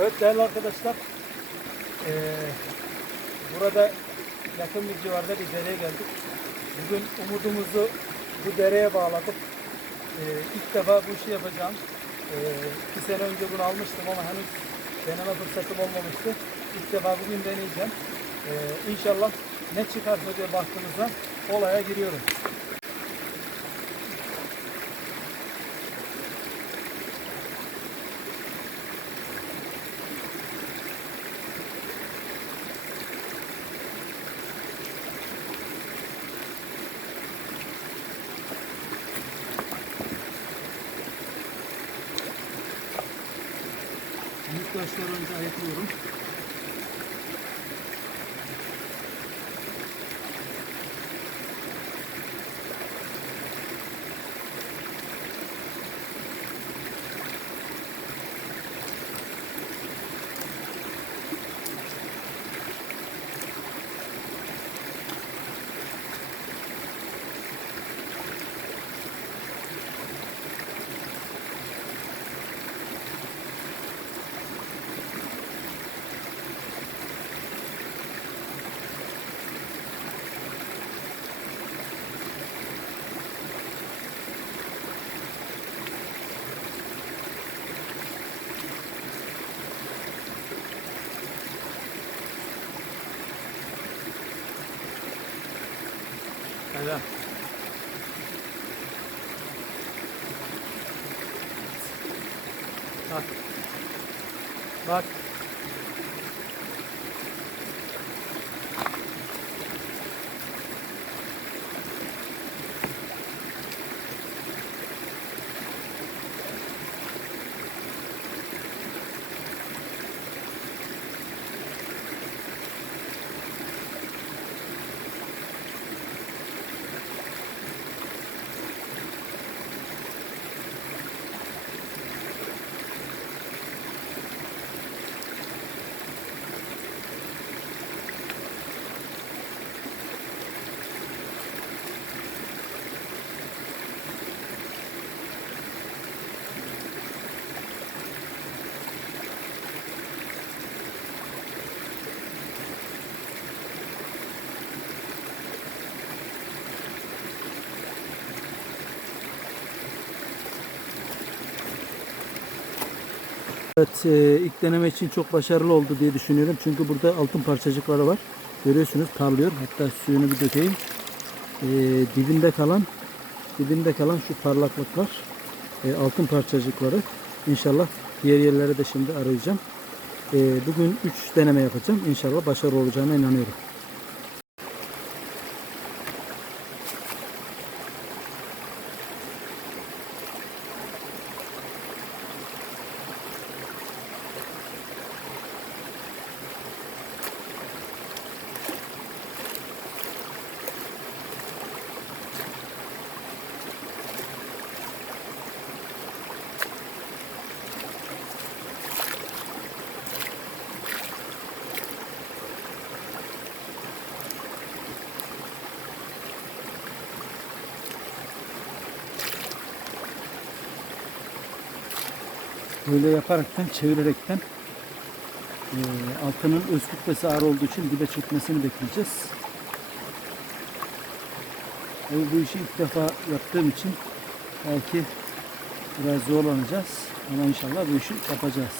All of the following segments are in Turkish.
Evet değerli arkadaşlar. eee, burada yakın bir civarda bir dereye geldik. Bugün umudumuzu bu dereye bağladık. Eee ilk defa bu işi yapacağım. Eee iki sene önce bunu almıştım ama henüz deneme fırsatım olmamıştı. İlk defa bugün deneyeceğim. Eee inşallah ne çıkarsa diye baktığımızda olaya giriyorum. Büyük taşları Hadi. Bak. Bak. Evet, e, ilk deneme için çok başarılı oldu diye düşünüyorum. Çünkü burada altın parçacıkları var. Görüyorsunuz parlıyor. Hatta suyunu bir dökeyim. E, dibinde kalan dibinde kalan şu parlaklıklar e, altın parçacıkları. İnşallah diğer yerlere de şimdi arayacağım. E, bugün 3 deneme yapacağım. İnşallah başarılı olacağına inanıyorum. Böyle yaparaktan, çevirerekten eee, altının öz kütlesi ağır olduğu için dibe çökmesini bekleyeceğiz. Tabii bu işi ilk defa yaptığım için belki biraz zorlanacağız. Ama inşallah bu işi yapacağız.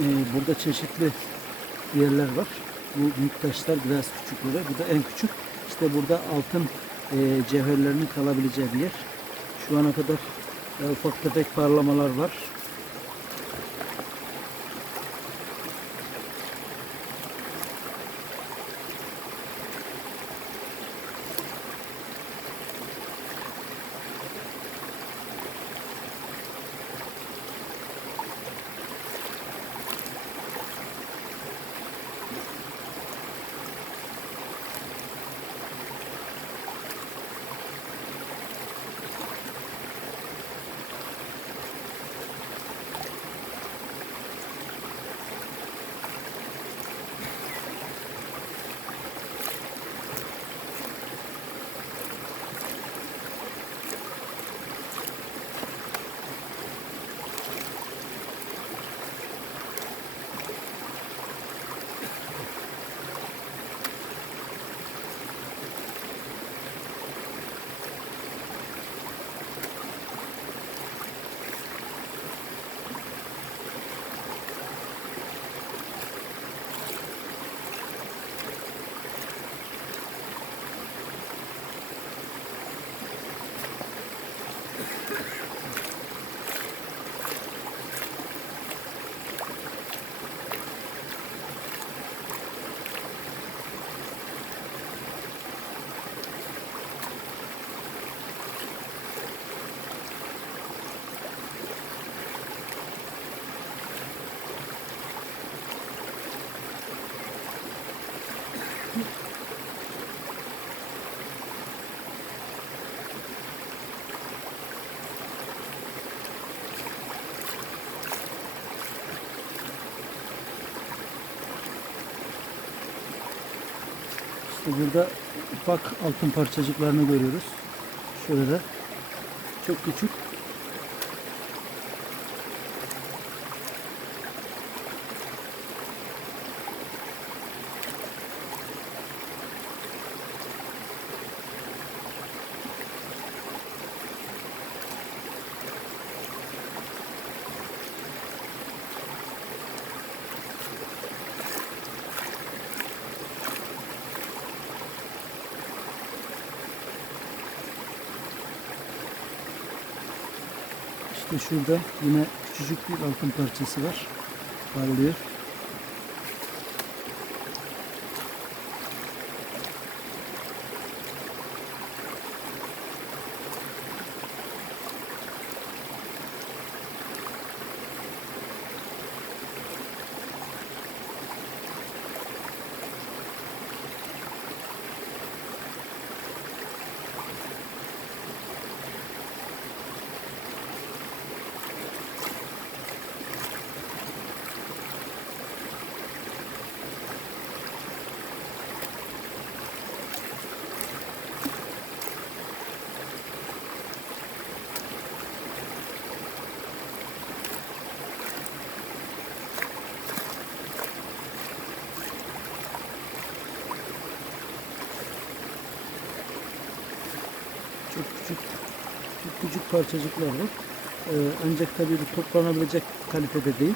Ee, burada çeşitli yerler var. Bu büyük taşlar biraz küçükleri. Bu da en küçük. İşte burada altın e, cevherlerinin kalabileceği bir yer. Şu ana kadar e, ufak tefek parlamalar var. Burada ufak altın parçacıklarını görüyoruz. Şurada. Çok küçük. İşte şurada yine küçücük bir altın parçası var. Parlıyor. Çok küçük çok küçük parçacıklar var. Ee, ancak tabii bu toplanabilecek kalitede değil.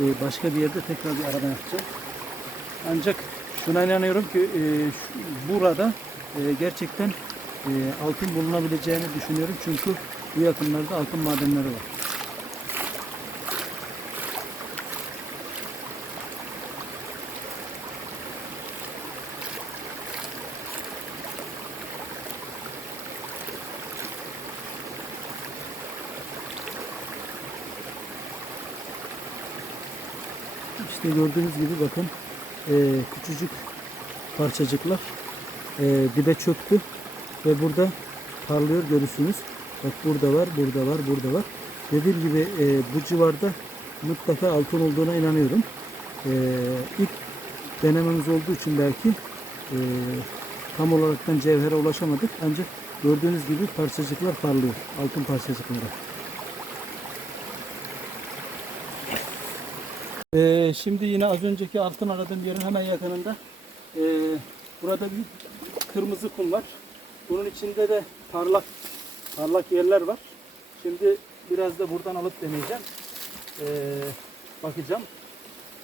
Ee, başka bir yerde tekrar bir arama yapacağım. Ancak şuna inanıyorum ki e, burada e, gerçekten e, altın bulunabileceğini düşünüyorum. Çünkü bu yakınlarda altın madenleri var. İşte gördüğünüz gibi bakın e, küçücük parçacıklar e, dibe çöktü ve burada parlıyor görürsünüz. Bak burada var, burada var, burada var. Dediğim gibi e, bu civarda mutlaka altın olduğuna inanıyorum. E, ilk denememiz olduğu için belki e, tam olaraktan cevhere ulaşamadık. Ancak gördüğünüz gibi parçacıklar parlıyor. Altın parçacıkları. Ee, şimdi yine az önceki altın aradığım yerin hemen yakınında ee, burada bir kırmızı kum var. Bunun içinde de parlak parlak yerler var. Şimdi biraz da buradan alıp deneyeceğim. Ee, bakacağım.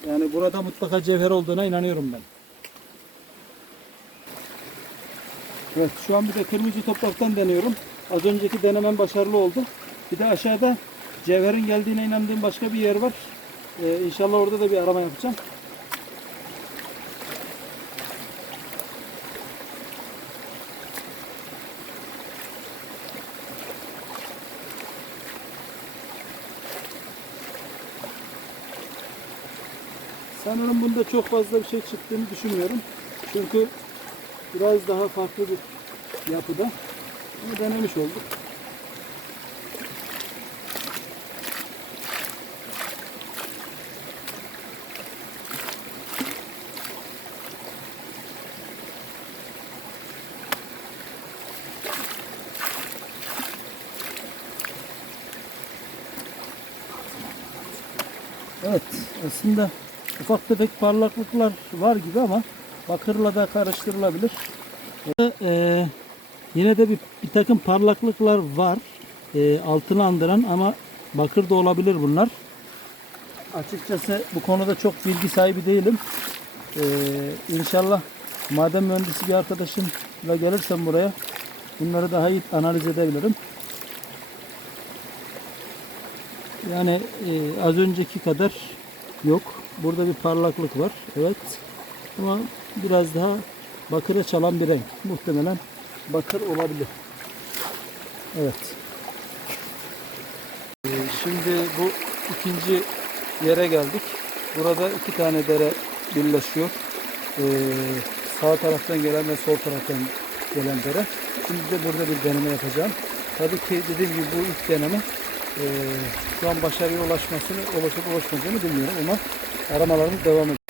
Yani burada mutlaka cevher olduğuna inanıyorum ben. Evet şu an bir de kırmızı topraktan deniyorum. Az önceki denemem başarılı oldu. Bir de aşağıda cevherin geldiğine inandığım başka bir yer var. Ee, inşallah orada da bir arama yapacağım. Sanırım bunda çok fazla bir şey çıktığını düşünmüyorum. Çünkü biraz daha farklı bir yapıda. Ama denemiş olduk. Evet aslında ufak tefek parlaklıklar var gibi ama bakırla da karıştırılabilir. Ee, yine de bir, bir takım parlaklıklar var. Ee, altını andıran ama bakır da olabilir bunlar. Açıkçası bu konuda çok bilgi sahibi değilim. Ee, inşallah maden mühendisi bir arkadaşımla gelirsem buraya bunları daha iyi analiz edebilirim. Yani e, az önceki kadar yok. Burada bir parlaklık var. Evet. Ama biraz daha bakıra çalan bir renk. Muhtemelen bakır olabilir. Evet. E, şimdi bu ikinci yere geldik. Burada iki tane dere birleşiyor. E, sağ taraftan gelen ve sol taraftan gelen dere. Şimdi de burada bir deneme yapacağım. Tabii ki dediğim gibi bu ilk deneme e, şu an başarıya ulaşmasını, ulaşıp ulaşmadığını bilmiyorum ama aramalarımız devam ediyor.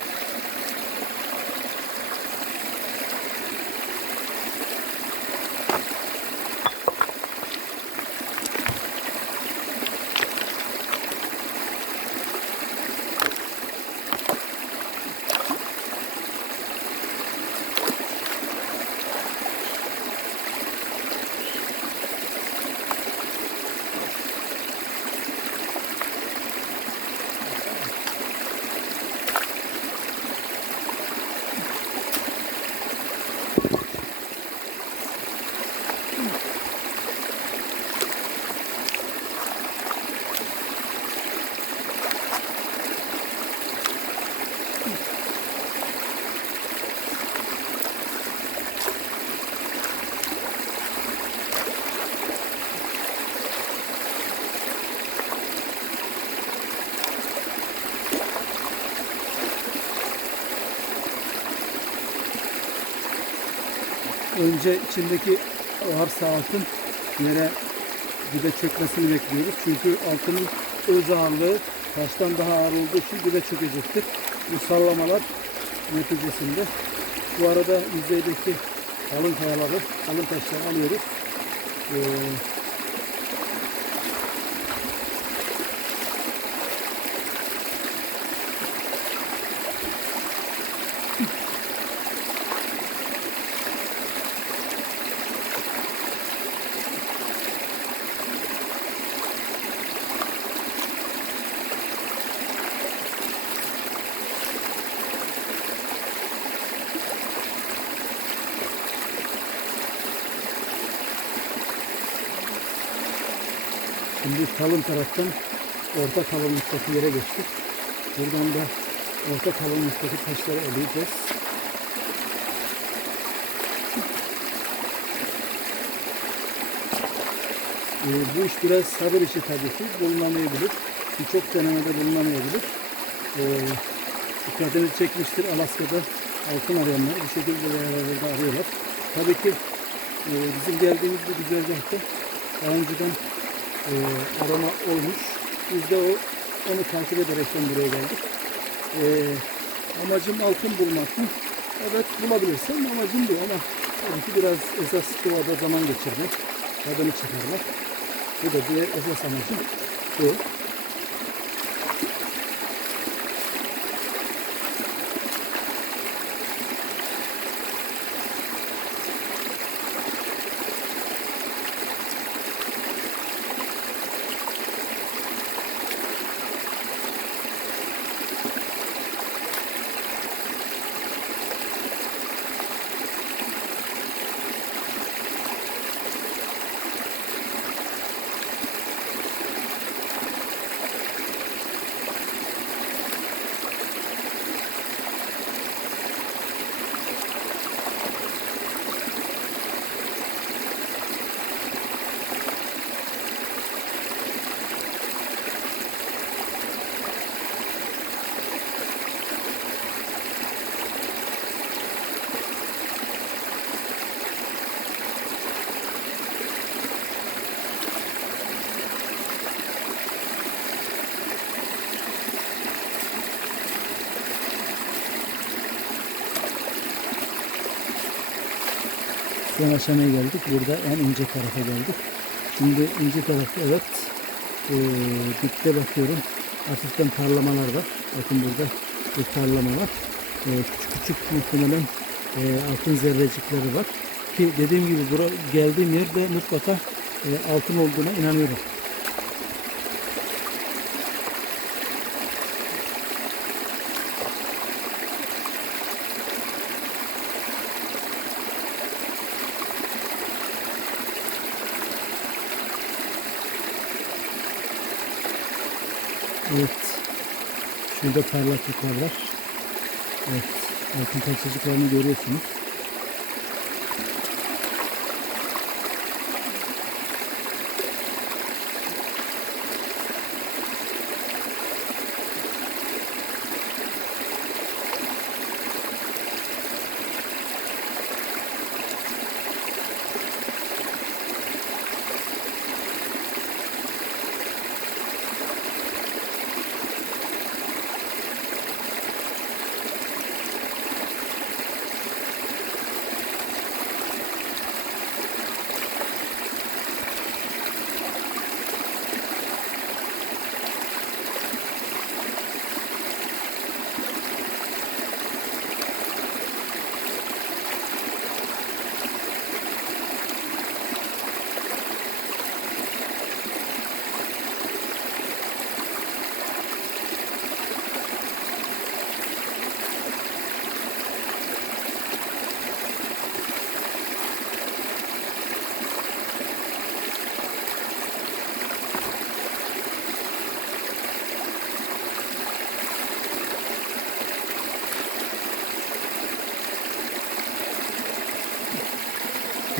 Önce içindeki o arsa altın yere dibe çökmesini bekliyoruz. Çünkü altının öz ağırlığı taştan daha ağır olduğu için dibe çökecektir. Bu sallamalar neticesinde bu arada yüzeydeki kalın kayaları, kalın taşları alıyoruz. Ee, Şimdi kalın taraftan orta kalınlıktaki yere geçtik. Buradan da orta kalınlıktaki taşları eleyeceğiz. Ee, bu iş biraz sabır işi tabii ki. Bulunamayabilir. Birçok denemede bulunamayabilir. Ee, dikkatinizi çekmiştir. Alaska'da altın arayanlar bu şekilde yerlerde arıyorlar. Tabii ki e, bizim geldiğimiz bu güzergahta daha önceden e, arama olmuş. Biz de o, onu takip ederekten buraya geldik. E, amacım altın bulmak mı? Evet bulabilirsem amacım bu ama tabii ki biraz esas doğada zaman geçirmek, tadını çıkarmak. Bu da diğer esas amacım bu. Son aşamaya geldik. Burada en ince tarafa geldik. Şimdi ince tarafta evet eee dipte bakıyorum. Hafiften parlamalar var. Bakın burada bir parlama var. Eee, küçük küçük muhtemelen eee, altın zerrecikleri var. Ki dediğim gibi bura, geldiğim yerde mutlaka eee, altın olduğuna inanıyorum. Evet. Şurada parlaklıklar var. Evet. Altın parçacıklarını görüyorsunuz.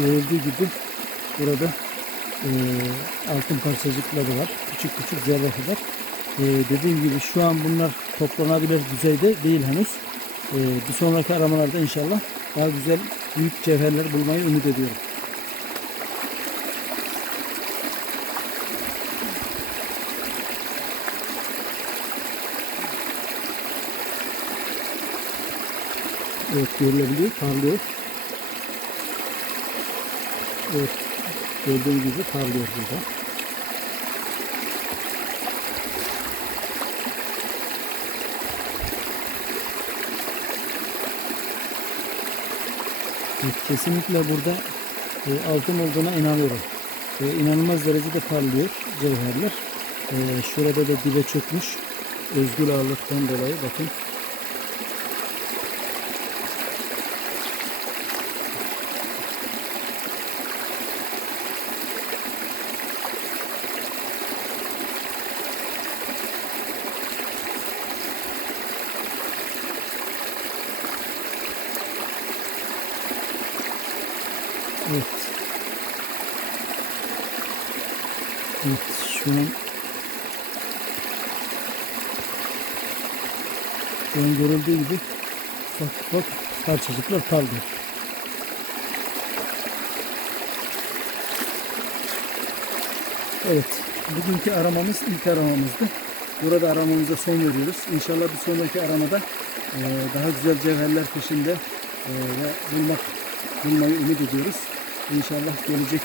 Görüldüğü gibi burada eee, altın parçacıkları var. Küçük küçük zerre kadar. Eee, dediğim gibi şu an bunlar toplanabilir düzeyde değil henüz. Eee, bir sonraki aramalarda inşallah daha güzel büyük cevherler bulmayı ümit ediyorum. Evet görülebiliyor, parlıyor. Evet, gördüğünüz gibi parlıyor burada. Evet, kesinlikle burada e, altın olduğuna inanıyorum. E, inanılmaz derecede parlıyor cevherler. E, şurada da dibe çökmüş. Özgül ağırlıktan dolayı bakın. Evet şu an şu an görüldüğü gibi bak bak parçacıklar parlıyor. Evet. Bugünkü aramamız ilk aramamızdı. Burada aramamıza son veriyoruz. İnşallah bir sonraki aramada eee, daha güzel cevherler peşinde eee, ve bulmak bulmayı ümit ediyoruz. İnşallah gelecek